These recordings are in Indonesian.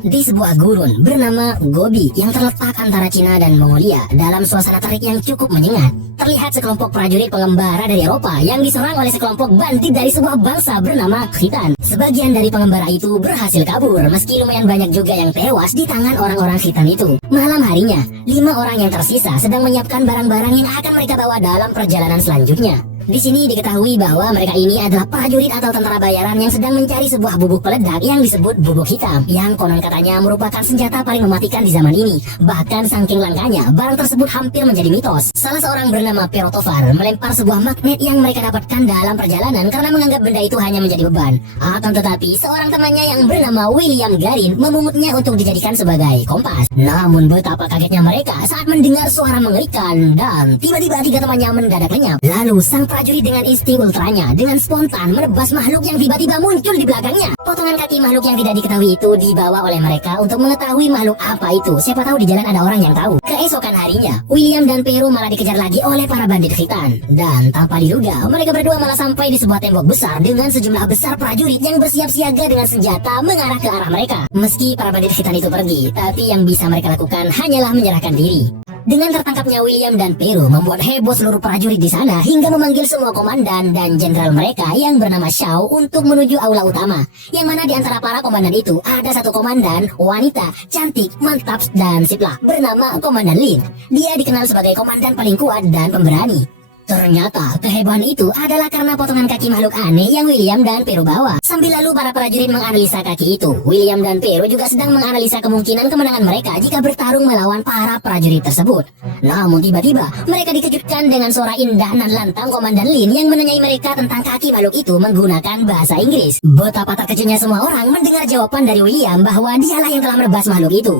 Di sebuah gurun bernama Gobi yang terletak antara Cina dan Mongolia, dalam suasana terik yang cukup menyengat, terlihat sekelompok prajurit pengembara dari Eropa yang diserang oleh sekelompok bandit dari sebuah bangsa bernama Khitan. Sebagian dari pengembara itu berhasil kabur, meski lumayan banyak juga yang tewas di tangan orang-orang Khitan itu. Malam harinya, 5 orang yang tersisa sedang menyiapkan barang-barang yang akan mereka bawa dalam perjalanan selanjutnya. Di sini diketahui bahwa mereka ini adalah prajurit atau tentara bayaran yang sedang mencari sebuah bubuk peledak yang disebut bubuk hitam, yang konon katanya merupakan senjata paling mematikan di zaman ini. Bahkan saking langkanya, barang tersebut hampir menjadi mitos. Salah seorang bernama Perotovar melempar sebuah magnet yang mereka dapatkan dalam perjalanan karena menganggap benda itu hanya menjadi beban. Akan tetapi, seorang temannya yang bernama William Garin memungutnya untuk dijadikan sebagai kompas. Namun betapa kagetnya mereka saat mendengar suara mengerikan, dan tiba-tiba 3 temannya mendadak lenyap. Lalu sang prajurit dengan insting ultranya dengan spontan menebas makhluk yang tiba-tiba muncul di belakangnya. Potongan kaki makhluk yang tidak diketahui itu dibawa oleh mereka untuk mengetahui makhluk apa itu. Siapa tahu di jalan ada orang yang tahu. Keesokan harinya, William dan Pero malah dikejar lagi oleh para bandit Khitan. Dan tanpa diduga, mereka berdua malah sampai di sebuah tembok besar dengan sejumlah besar prajurit yang bersiap siaga dengan senjata mengarah ke arah mereka. Meski para bandit Khitan itu pergi, tapi yang bisa mereka lakukan hanyalah menyerahkan diri. Dengan tertangkapnya William dan Pero membuat heboh seluruh prajurit di sana hingga memanggil semua komandan dan jenderal mereka yang bernama Xiao untuk menuju aula utama. Yang mana di antara para komandan itu ada satu komandan wanita cantik, mantap dan siplah bernama Komandan Lin. Dia dikenal sebagai komandan paling kuat dan pemberani. Ternyata kehebohan itu adalah karena potongan kaki makhluk aneh yang William dan Pero bawa. Sambil lalu para prajurit menganalisa kaki itu, William dan Pero juga sedang menganalisa kemungkinan kemenangan mereka jika bertarung melawan para prajurit tersebut. Namun tiba-tiba mereka dikejutkan dengan suara indah dan lantang Komandan Lin yang menanyai mereka tentang kaki makhluk itu menggunakan bahasa Inggris. Betapa terkejutnya semua orang mendengar jawaban dari William bahwa dialah yang telah menebas makhluk itu.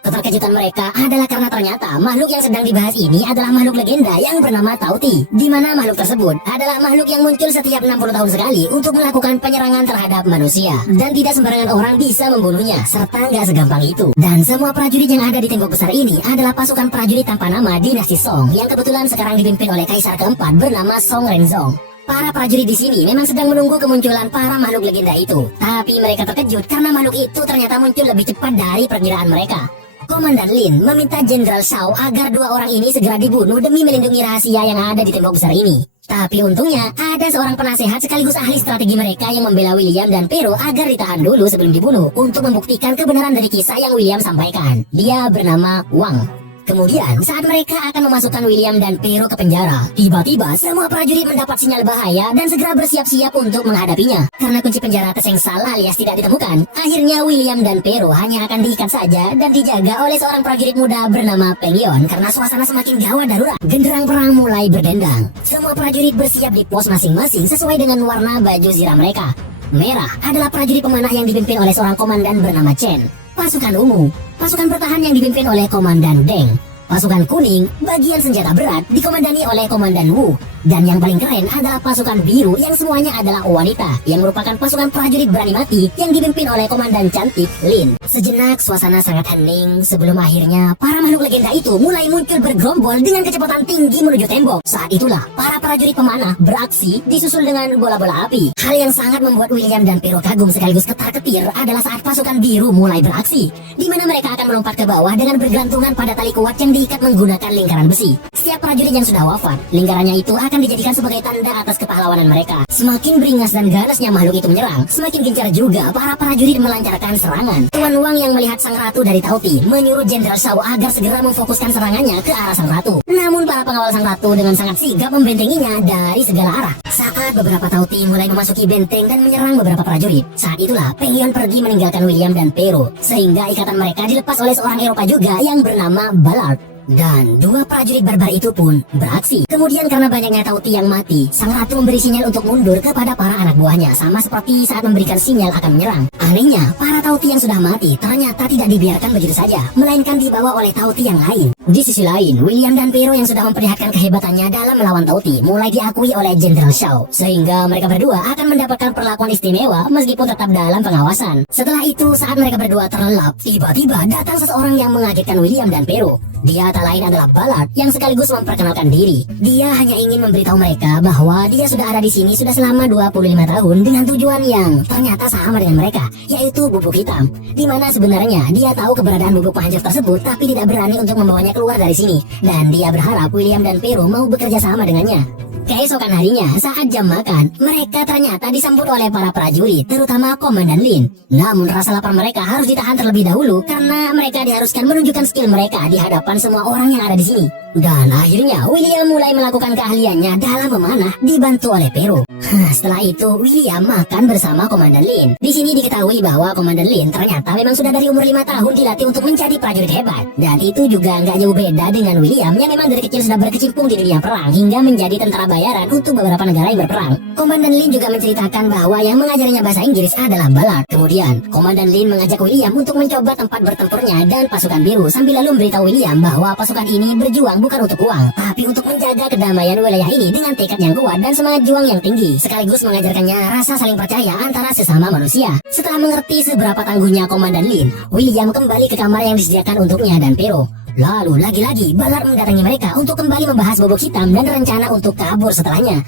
Keterkejutan mereka adalah karena ternyata makhluk yang sedang dibahas ini adalah makhluk legenda yang bernama Tauti, di mana makhluk tersebut adalah makhluk yang muncul setiap 60 tahun sekali untuk melakukan penyerangan terhadap manusia, dan tidak sembarangan orang bisa membunuhnya, serta nggak segampang itu. Dan semua prajurit yang ada di tembok besar ini adalah pasukan prajurit tanpa nama dinasti Song yang kebetulan sekarang dipimpin oleh kaisar keempat bernama Song Renzong. Para prajurit di sini memang sedang menunggu kemunculan para makhluk legenda itu, tapi mereka terkejut karena makhluk itu ternyata muncul lebih cepat dari perkiraan mereka. Komandan Lin meminta Jenderal Xiao agar 2 orang ini segera dibunuh demi melindungi rahasia yang ada di tembok besar ini. Tapi untungnya ada seorang penasehat sekaligus ahli strategi mereka yang membela William dan Pero agar ditahan dulu sebelum dibunuh untuk membuktikan kebenaran dari kisah yang William sampaikan. Dia bernama Wang. Kemudian saat mereka akan memasukkan William dan Pero ke penjara, tiba-tiba semua prajurit mendapat sinyal bahaya dan segera bersiap-siap untuk menghadapinya. Karena kunci penjara tersengsal alias tidak ditemukan, akhirnya William dan Pero hanya akan diikat saja dan dijaga oleh seorang prajurit muda bernama Peng Yon. Karena suasana semakin gawat darurat, genderang perang mulai berdendang. Semua prajurit bersiap di pos masing-masing sesuai dengan warna baju zirah mereka. Merah adalah prajurit pemanah yang dipimpin oleh seorang komandan bernama Chen. Pasukan ungu, pasukan bertahan yang dipimpin oleh Komandan Deng. Pasukan kuning, bagian senjata berat, dikomandani oleh Komandan Wu. Dan yang paling keren adalah pasukan biru yang semuanya adalah wanita, yang merupakan pasukan prajurit berani mati yang dipimpin oleh Komandan cantik Lin. Sejenak suasana sangat hening sebelum akhirnya para makhluk legenda itu mulai muncul bergerombol dengan kecepatan tinggi menuju tembok. Saat itulah para prajurit pemanah beraksi disusul dengan bola-bola api. Hal yang sangat membuat William dan Pero kagum sekaligus ketar-ketir adalah saat pasukan biru mulai beraksi, di mana mereka akan melompat ke bawah dengan bergantungan pada tali kuat yang diikat menggunakan lingkaran besi. Setiap prajurit yang sudah wafat, lingkarannya itu akan dijadikan sebagai tanda atas kepahlawanan mereka. Semakin beringas dan ganasnya makhluk itu menyerang, semakin gencar juga para prajurit melancarkan serangan. Tuan Wang yang melihat sang ratu dari Tauti menyuruh Jenderal Xiao agar segera memfokuskan serangannya ke arah sang ratu. Namun para pengawal sang ratu dengan sangat sigap membentenginya dari segala arah. Saat beberapa Tauti mulai memasuki benteng dan menyerang beberapa prajurit, saat itulah Peng Yon pergi meninggalkan William dan Pero, sehingga ikatan mereka dilepas oleh seorang Eropa juga yang bernama Ballard. Dan 2 prajurit barbar itu pun beraksi. Kemudian karena banyaknya Tauti yang mati, sang ratu memberi sinyal untuk mundur kepada para anak buahnya, sama seperti saat memberikan sinyal akan menyerang. Anehnya, para Tauti yang sudah mati ternyata tidak dibiarkan begitu saja, melainkan dibawa oleh Tauti yang lain. Di sisi lain, William dan Pero yang sudah memperlihatkan kehebatannya dalam melawan Tauti mulai diakui oleh Jenderal Xiao, sehingga mereka berdua akan mendapatkan perlakuan istimewa meskipun tetap dalam pengawasan. Setelah itu, saat mereka berdua terlelap, tiba-tiba datang seseorang yang mengagetkan William dan Pero. Dia tak lain adalah Ballard yang sekaligus memperkenalkan diri. Dia hanya ingin memberitahu mereka bahwa dia sudah ada di sini sudah selama 25 tahun dengan tujuan yang ternyata sama dengan mereka, yaitu bubuk hitam. Di mana sebenarnya dia tahu keberadaan bubuk penghancur tersebut tapi tidak berani untuk membawanya keluar dari sini. Dan dia berharap William dan Pero mau bekerja sama dengannya. Keesokan harinya, saat jam makan, mereka ternyata disambut oleh para prajurit, terutama Komandan Lin. Namun rasa lapar mereka harus ditahan terlebih dahulu karena mereka diharuskan menunjukkan skill mereka di hadapan semua orang yang ada di sini. Dan akhirnya William mulai melakukan keahliannya dalam memanah dibantu oleh Pero. Setelah itu William makan bersama Komandan Lin. Di sini diketahui bahwa Komandan Lin ternyata memang sudah dari umur 5 tahun dilatih untuk menjadi prajurit hebat. Dan itu juga nggak jauh beda dengan William yang memang dari kecil sudah berkecimpung di dunia perang hingga menjadi tentara bayaran untuk beberapa negara yang berperang. Komandan Lin juga menceritakan bahwa yang mengajarinya bahasa Inggris adalah Ballard. Kemudian Komandan Lin mengajak William untuk mencoba tempat bertempurnya dan pasukan biru sambil lalu memberitahu William bahwa pasukan ini berjuang bukan untuk uang, tapi untuk menjaga kedamaian wilayah ini dengan tekad yang kuat dan semangat juang yang tinggi, sekaligus mengajarkannya rasa saling percaya antara sesama manusia. Setelah mengerti seberapa tangguhnya Komandan Lin, William kembali ke kamar yang disediakan untuknya dan Pero. Lalu lagi-lagi Ballard mendatangi mereka untuk kembali membahas bubuk hitam dan rencana untuk kabur setelahnya.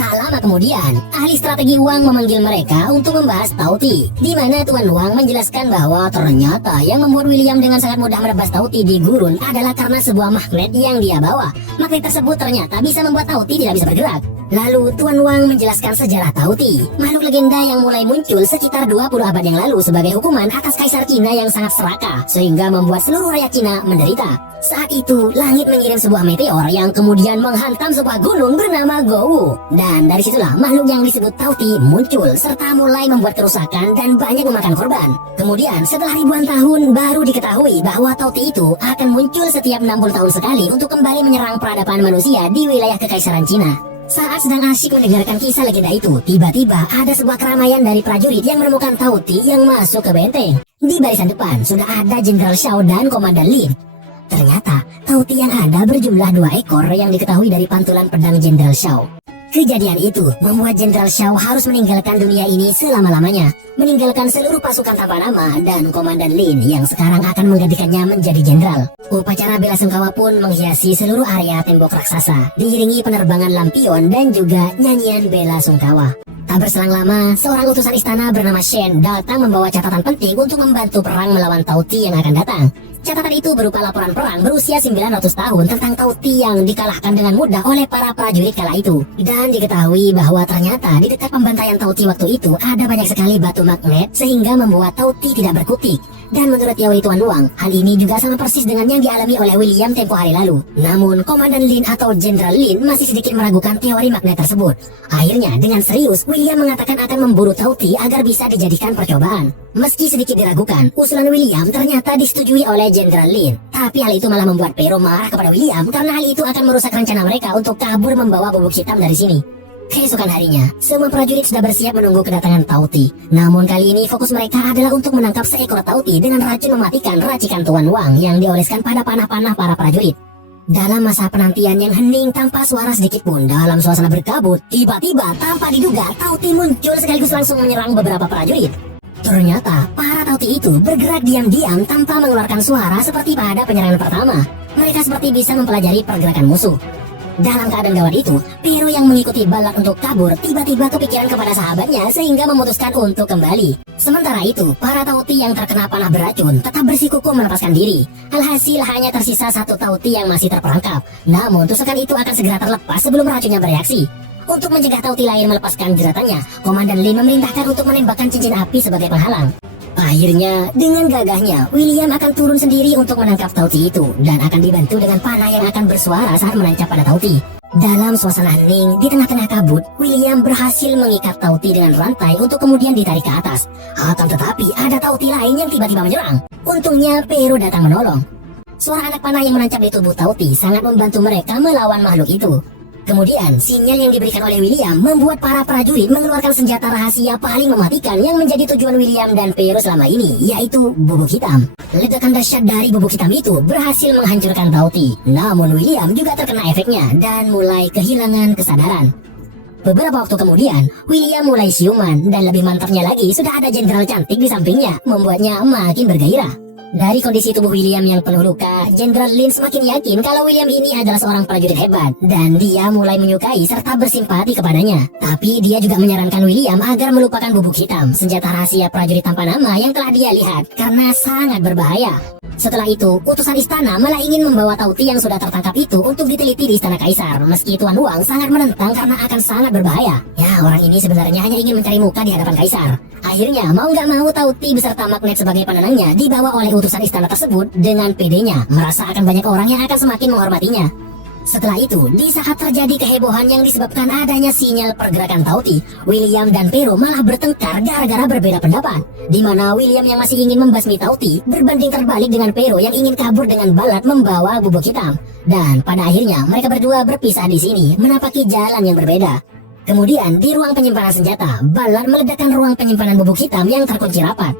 Tak lama kemudian, ahli strategi Wang memanggil mereka untuk membahas Tauti, di mana Tuan Wang menjelaskan bahwa ternyata yang membuat William dengan sangat mudah menebas Tauti di gurun adalah karena sebuah magnet yang dia bawa. Magnet tersebut ternyata bisa membuat Tauti tidak bisa bergerak. Lalu Tuan Wang menjelaskan sejarah Tauti, makhluk legenda yang mulai muncul sekitar 20 abad yang lalu sebagai hukuman atas Kaisar Cina yang sangat serakah, sehingga membuat seluruh rakyat Cina menderita. Saat itu, langit mengirim sebuah meteor yang kemudian menghantam sebuah gunung bernama Gowu. Dan dari situlah makhluk yang disebut Tauti muncul, serta mulai membuat kerusakan dan banyak memakan korban. Kemudian, setelah ribuan tahun, baru diketahui bahwa Tauti itu akan muncul setiap 60 tahun sekali untuk kembali menyerang peradaban manusia di wilayah Kekaisaran Cina. Saat sedang asyik mendengarkan kisah legenda itu, tiba-tiba ada sebuah keramaian dari prajurit yang menemukan Tauti yang masuk ke benteng. Di barisan depan, sudah ada Jenderal Shao dan Komandan Lin. Ternyata, Tauti yang ada berjumlah 2 ekor yang diketahui dari pantulan pedang Jenderal Shao. Kejadian itu membuat Jenderal Shao harus meninggalkan dunia ini selama-lamanya, meninggalkan seluruh pasukan tanpa nama dan Komandan Lin yang sekarang akan menggantikannya menjadi jenderal. Upacara bela sungkawa pun menghiasi seluruh area tembok raksasa, diiringi penerbangan lampion dan juga nyanyian bela sungkawa. Tak berselang lama, seorang utusan istana bernama Shen datang membawa catatan penting untuk membantu perang melawan Tauti yang akan datang. Catatan itu berupa laporan perang berusia 900 tahun tentang Tauti yang dikalahkan dengan mudah oleh para prajurit kala itu. Dan diketahui bahwa ternyata di dekat pembantaian Tauti waktu itu ada banyak sekali batu magnet sehingga membuat Tauti tidak berkutik. Dan menurut teori Tuan Wang, hal ini juga sama persis dengan yang dialami oleh William tempo hari lalu. Namun, Komandan Lin atau Jenderal Lin masih sedikit meragukan teori magnet tersebut. Akhirnya, dengan serius, William mengatakan akan memburu Tauti agar bisa dijadikan percobaan. Meski sedikit diragukan, usulan William ternyata disetujui oleh Jenderal Lin. Tapi hal itu malah membuat Pero marah kepada William karena hal itu akan merusak rencana mereka untuk kabur membawa bubuk hitam dari sini. Keesokan harinya, semua prajurit sudah bersiap menunggu kedatangan Tauti. Namun kali ini fokus mereka adalah untuk menangkap seekor Tauti dengan racun mematikan racikan Tuan Wang yang dioleskan pada panah-panah para prajurit. Dalam masa penantian yang hening tanpa suara sedikit pun dalam suasana berkabut, tiba-tiba tanpa diduga Tauti muncul sekaligus langsung menyerang beberapa prajurit. Ternyata para Tauti itu bergerak diam-diam tanpa mengeluarkan suara seperti pada penyerangan pertama. Mereka seperti bisa mempelajari pergerakan musuh. Dalam keadaan gawat itu, Pero yang mengikuti Ballard untuk kabur tiba-tiba kepikiran kepada sahabatnya sehingga memutuskan untuk kembali. Sementara itu, para Tauti yang terkena panah beracun tetap bersikukuh melepaskan diri. Alhasil hanya tersisa 1 Tauti yang masih terperangkap. Namun tusukan itu akan segera terlepas sebelum racunnya bereaksi. Untuk mencegah Tauti lain melepaskan jeratannya, Komandan Lin memerintahkan untuk menembakkan cincin api sebagai penghalang. Akhirnya, dengan gagahnya, William akan turun sendiri untuk menangkap Tauti itu dan akan dibantu dengan panah yang akan bersuara saat menancap pada Tauti. Dalam suasana hening, di tengah-tengah kabut, William berhasil mengikat Tauti dengan rantai untuk kemudian ditarik ke atas. Akan tetapi, ada Tauti lain yang tiba-tiba menyerang. Untungnya, Pero datang menolong. Suara anak panah yang menancap di tubuh Tauti sangat membantu mereka melawan makhluk itu. Kemudian, sinyal yang diberikan oleh William membuat para prajurit mengeluarkan senjata rahasia paling mematikan yang menjadi tujuan William dan Pero selama ini, yaitu bubuk hitam. Ledakan dahsyat dari bubuk hitam itu berhasil menghancurkan Tauti. Namun William juga terkena efeknya dan mulai kehilangan kesadaran. Beberapa waktu kemudian, William mulai siuman dan lebih mantapnya lagi sudah ada jenderal cantik di sampingnya, membuatnya makin bergairah. Dari kondisi tubuh William yang penuh luka, Jenderal Lin semakin yakin kalau William ini adalah seorang prajurit hebat dan dia mulai menyukai serta bersimpati kepadanya. Tapi dia juga menyarankan William agar melupakan bubuk hitam, senjata rahasia prajurit tanpa nama yang telah dia lihat karena sangat berbahaya. Setelah itu, utusan istana malah ingin membawa Tauti yang sudah tertangkap itu untuk diteliti di istana kaisar, meski Tuan Wang sangat menentang karena akan sangat berbahaya. Ya, orang ini sebenarnya hanya ingin mencari muka di hadapan kaisar. Akhirnya, mau nggak mau Tauti beserta Magnet sebagai penenangnya dibawa oleh utusan istana tersebut dengan pedenya, merasa akan banyak orang yang akan semakin menghormatinya. Setelah itu, di saat terjadi kehebohan yang disebabkan adanya sinyal pergerakan Tauti, William dan Pero malah bertengkar gara-gara berbeda pendapat. Di mana William yang masih ingin membasmi Tauti berbanding terbalik dengan Pero yang ingin kabur dengan balat membawa bubuk hitam. Dan pada akhirnya mereka berdua berpisah di sini, menapaki jalan yang berbeda. Kemudian di ruang penyimpanan senjata, balat meledakkan ruang penyimpanan bubuk hitam yang terkunci rapat.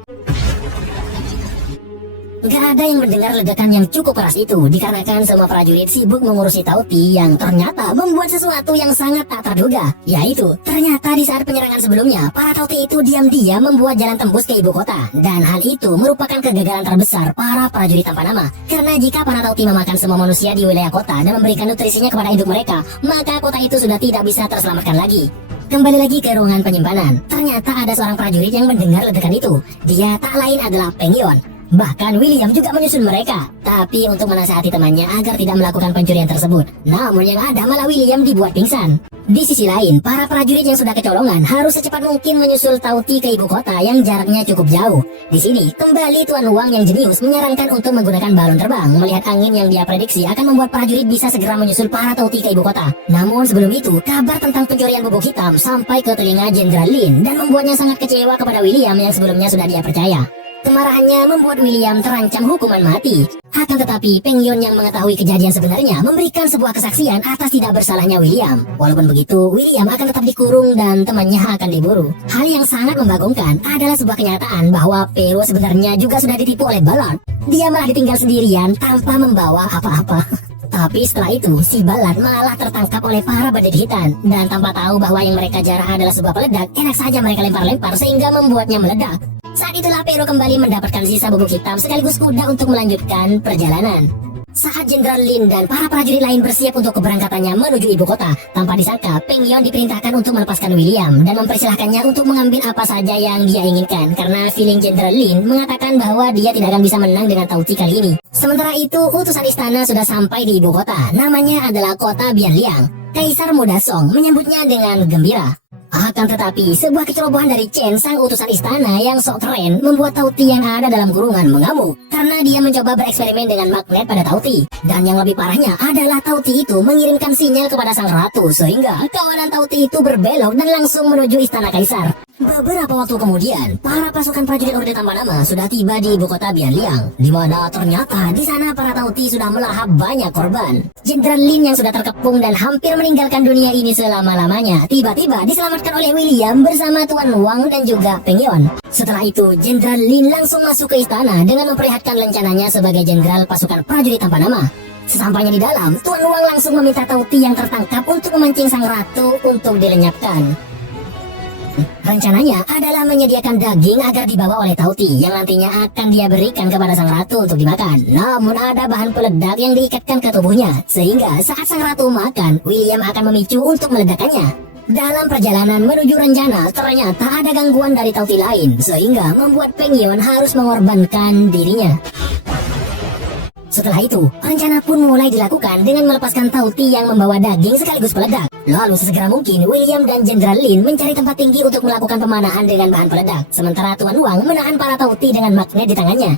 Gak ada yang mendengar ledakan yang cukup keras itu dikarenakan semua prajurit sibuk mengurusi Tauti yang ternyata membuat sesuatu yang sangat tak terduga. Yaitu, ternyata di saat penyerangan sebelumnya, para Tauti itu diam-diam membuat jalan tembus ke ibu kota. Dan hal itu merupakan kegagalan terbesar para prajurit tanpa nama. Karena jika para Tauti memakan semua manusia di wilayah kota dan memberikan nutrisinya kepada induk mereka, maka kota itu sudah tidak bisa terselamatkan lagi. Kembali lagi ke ruangan penyimpanan. Ternyata ada seorang prajurit yang mendengar ledakan itu. Dia tak lain adalah Peng Yon. Bahkan William juga menyusul mereka, tapi untuk menasihati temannya agar tidak melakukan pencurian tersebut. Namun yang ada malah William dibuat pingsan. Di sisi lain, para prajurit yang sudah kecolongan harus secepat mungkin menyusul Tauti ke ibu kota yang jaraknya cukup jauh. Di sini, kembali Tuan Wang yang jenius menyarankan untuk menggunakan balon terbang, melihat angin yang dia prediksi akan membuat prajurit bisa segera menyusul para Tauti ke ibu kota. Namun sebelum itu, kabar tentang pencurian bubuk hitam sampai ke telinga Jenderal Lin dan membuatnya sangat kecewa kepada William yang sebelumnya sudah dia percaya. Kemarahannya membuat William terancam hukuman mati. Akan tetapi, Peng Yon yang mengetahui kejadian sebenarnya memberikan sebuah kesaksian atas tidak bersalahnya William. Walaupun begitu, William akan tetap dikurung dan temannya akan diburu. Hal yang sangat membagongkan adalah sebuah kenyataan bahwa Pero sebenarnya juga sudah ditipu oleh Balat. Dia malah ditinggal sendirian tanpa membawa apa-apa. Tapi setelah itu, si Balat malah tertangkap oleh para bandit hitam. Dan tanpa tahu bahwa yang mereka jarah adalah sebuah peledak, enak saja mereka lempar-lempar sehingga membuatnya meledak. Saat itulah Pero kembali mendapatkan sisa bubuk hitam sekaligus kuda untuk melanjutkan perjalanan. Saat Jenderal Lin dan para prajurit lain bersiap untuk keberangkatannya menuju ibu kota, tanpa disangka Peng Yon diperintahkan untuk melepaskan William dan mempersilahkannya untuk mengambil apa saja yang dia inginkan karena feeling Jenderal Lin mengatakan bahwa dia tidak akan bisa menang dengan Tauti kali ini. Sementara itu, utusan istana sudah sampai di ibu kota, namanya adalah kota Bianliang. Kaisar Muda Song menyambutnya dengan gembira. Akan tetapi, sebuah kecerobohan dari Chen, sang utusan istana yang sok keren, membuat Tauti yang ada dalam kurungan mengamuk karena dia mencoba bereksperimen dengan magnet pada Tauti. Dan yang lebih parahnya adalah Tauti itu mengirimkan sinyal kepada sang ratu sehingga kawanan Tauti itu berbelok dan langsung menuju istana kaisar. Beberapa waktu kemudian, para pasukan prajurit Orde Tanpa Nama sudah tiba di ibu kota Bianliang, di mana ternyata di sana para Tauti sudah melahap banyak korban. Jenderal Lin yang sudah terkepung dan hampir meninggalkan dunia ini selama-lamanya, tiba-tiba diselamatkan oleh William bersama Tuan Wang dan juga Peng Yon. Setelah itu, Jenderal Lin langsung masuk ke istana dengan memperlihatkan rencananya sebagai jenderal pasukan prajurit tanpa nama. Sesampainya di dalam, Tuan Wang langsung meminta Tauti yang tertangkap untuk memancing sang ratu untuk dilenyapkan. Rencananya adalah menyediakan daging agar dibawa oleh Tauti yang nantinya akan dia berikan kepada sang ratu untuk dimakan. Namun ada bahan peledak yang diikatkan ke tubuhnya, sehingga saat sang ratu makan, William akan memicu untuk meledakkannya. Dalam perjalanan menuju rencana, ternyata ada gangguan dari Tauti lain, sehingga membuat Peng Yon harus mengorbankan dirinya. Setelah itu, rencana pun mulai dilakukan dengan melepaskan Tauti yang membawa daging sekaligus peledak. Lalu sesegera mungkin, William dan Jenderal Lin mencari tempat tinggi untuk melakukan pemanahan dengan bahan peledak. Sementara Tuan Wang menahan para Tauti dengan magnet di tangannya.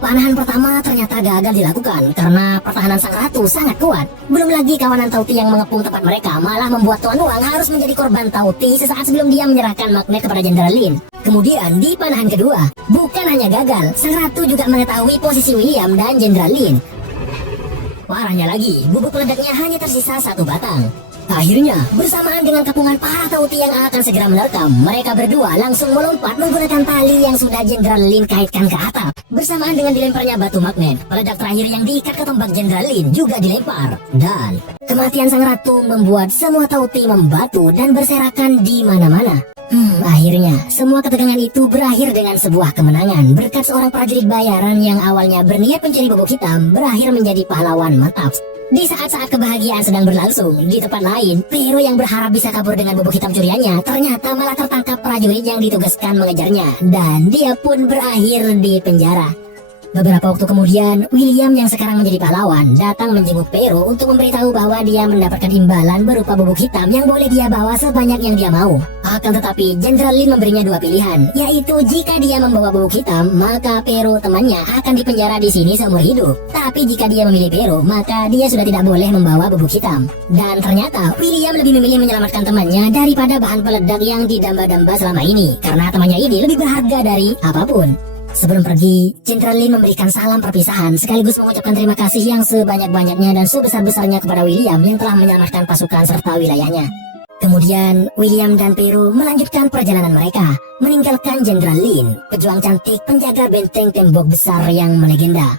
Panahan pertama ternyata gagal dilakukan karena pertahanan sang ratu sangat kuat. Belum lagi kawanan Tauti yang mengepung tempat mereka malah membuat Tuan Wang harus menjadi korban Tauti sesaat sebelum dia menyerahkan magnet kepada Jenderal Lin. Kemudian di panahan kedua, bukan hanya gagal, sang ratu juga mengetahui posisi William dan Jenderal Lin. Parahnya lagi, bubuk peledaknya hanya tersisa satu batang. Akhirnya, bersamaan dengan kepungan para tauti yang akan segera menerkam, mereka berdua langsung melompat menggunakan tali yang sudah Jenderal Lin kaitkan ke atap. Bersamaan dengan dilemparnya batu magnet, peledak terakhir yang diikat ke tombak Jenderal Lin juga dilempar. Dan kematian sang ratu membuat semua tauti membatu dan berserakan di mana-mana. Akhirnya, semua ketegangan itu berakhir dengan sebuah kemenangan berkat seorang prajurit bayaran yang awalnya berniat mencari bubuk hitam berakhir menjadi pahlawan mantap. Di saat-saat kebahagiaan sedang berlangsung, di tempat lain, Pero yang berharap bisa kabur dengan bubuk hitam curiannya ternyata malah tertangkap prajurit yang ditugaskan mengejarnya, dan dia pun berakhir di penjara. Beberapa waktu kemudian, William yang sekarang menjadi pahlawan datang menjenguk Pero untuk memberitahu bahwa dia mendapatkan imbalan berupa bubuk hitam yang boleh dia bawa sebanyak yang dia mau. Akan tetapi, Jenderal Lin memberinya dua pilihan, yaitu jika dia membawa bubuk hitam, maka Pero temannya akan dipenjara di sini seumur hidup. Tapi jika dia memilih Pero, maka dia sudah tidak boleh membawa bubuk hitam. Dan ternyata, William lebih memilih menyelamatkan temannya daripada bahan peledak yang didamba-damba selama ini, karena temannya ini lebih berharga dari apapun. Sebelum pergi, Jenderal Lin memberikan salam perpisahan sekaligus mengucapkan terima kasih yang sebanyak-banyaknya dan sebesar-besarnya kepada William yang telah menyelamatkan pasukan serta wilayahnya. Kemudian, William dan Pero melanjutkan perjalanan mereka, meninggalkan Jenderal Lin, pejuang cantik penjaga benteng tembok besar yang melegenda.